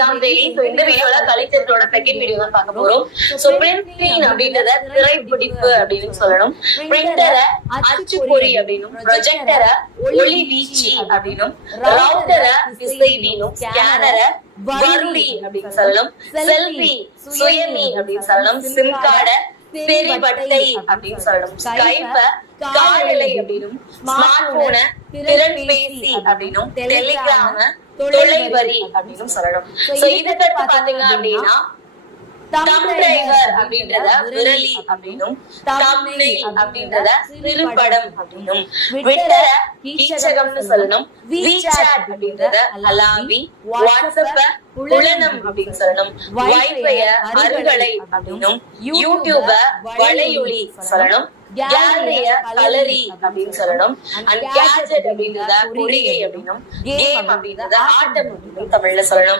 தான் daily. So இந்த வீடியோல கலைச்சலோட செகண்ட் வீடியோ தான் பார்க்க போறோம். சோ பிரிண்ட் ஸ்கிரீன் அப்படின்றத திரைப்பிடிப்பு அப்படின்னு சொல்லணும், பிரிண்டரை அச்சுப்பொறி அப்படின்னும், ப்ரொஜெக்டரை ஒளி வீச்சு அப்படின்னும், ரவுட்டரை விசைவினும், ஸ்கேனரை வருடி அப்படின்னு சொல்லணும், செல்ஃபி சுயமி அப்படின்னு சொல்லணும், சிம் கார்டை பெரிபட்டை அப்படின்னு சொல்லணும், ஸ்கைப்ப காரலை அப்படின்னும், ஸ்மார்ட் போன திறன்பேசி அப்படின்னும், டெலிகிராம தொலைவரி அப்படின்னு சொல்லணும். சோ இதை பத்தி பாத்தீங்க அப்படின்னா தம் டிரைவர் அப்படின்றத விரலி அப்படின்னும், தம்ப்நெயில் அப்படின்றத சிறுபடம் அப்படின்னும், ட்விட்டரை கீச்சகம்னு சொல்லணும், வீசாட் அப்படின்றத அலாவி, வாட்ஸ்அப்ப புலனம் அப்படின்னு சொல்லணும், வைஃபைய அருகலை அப்படின்னும், யூடியூப வலையொலி சொல்லணும், கேலரிய கலரி அப்படின்னு சொல்லணும், அண்ட் கேஜெட் அப்படின்றத பொறிகை அப்படின்னும், கேம் அப்படின்றத ஆட்டம் அப்படின்னு தமிழ்ல சொல்லணும்.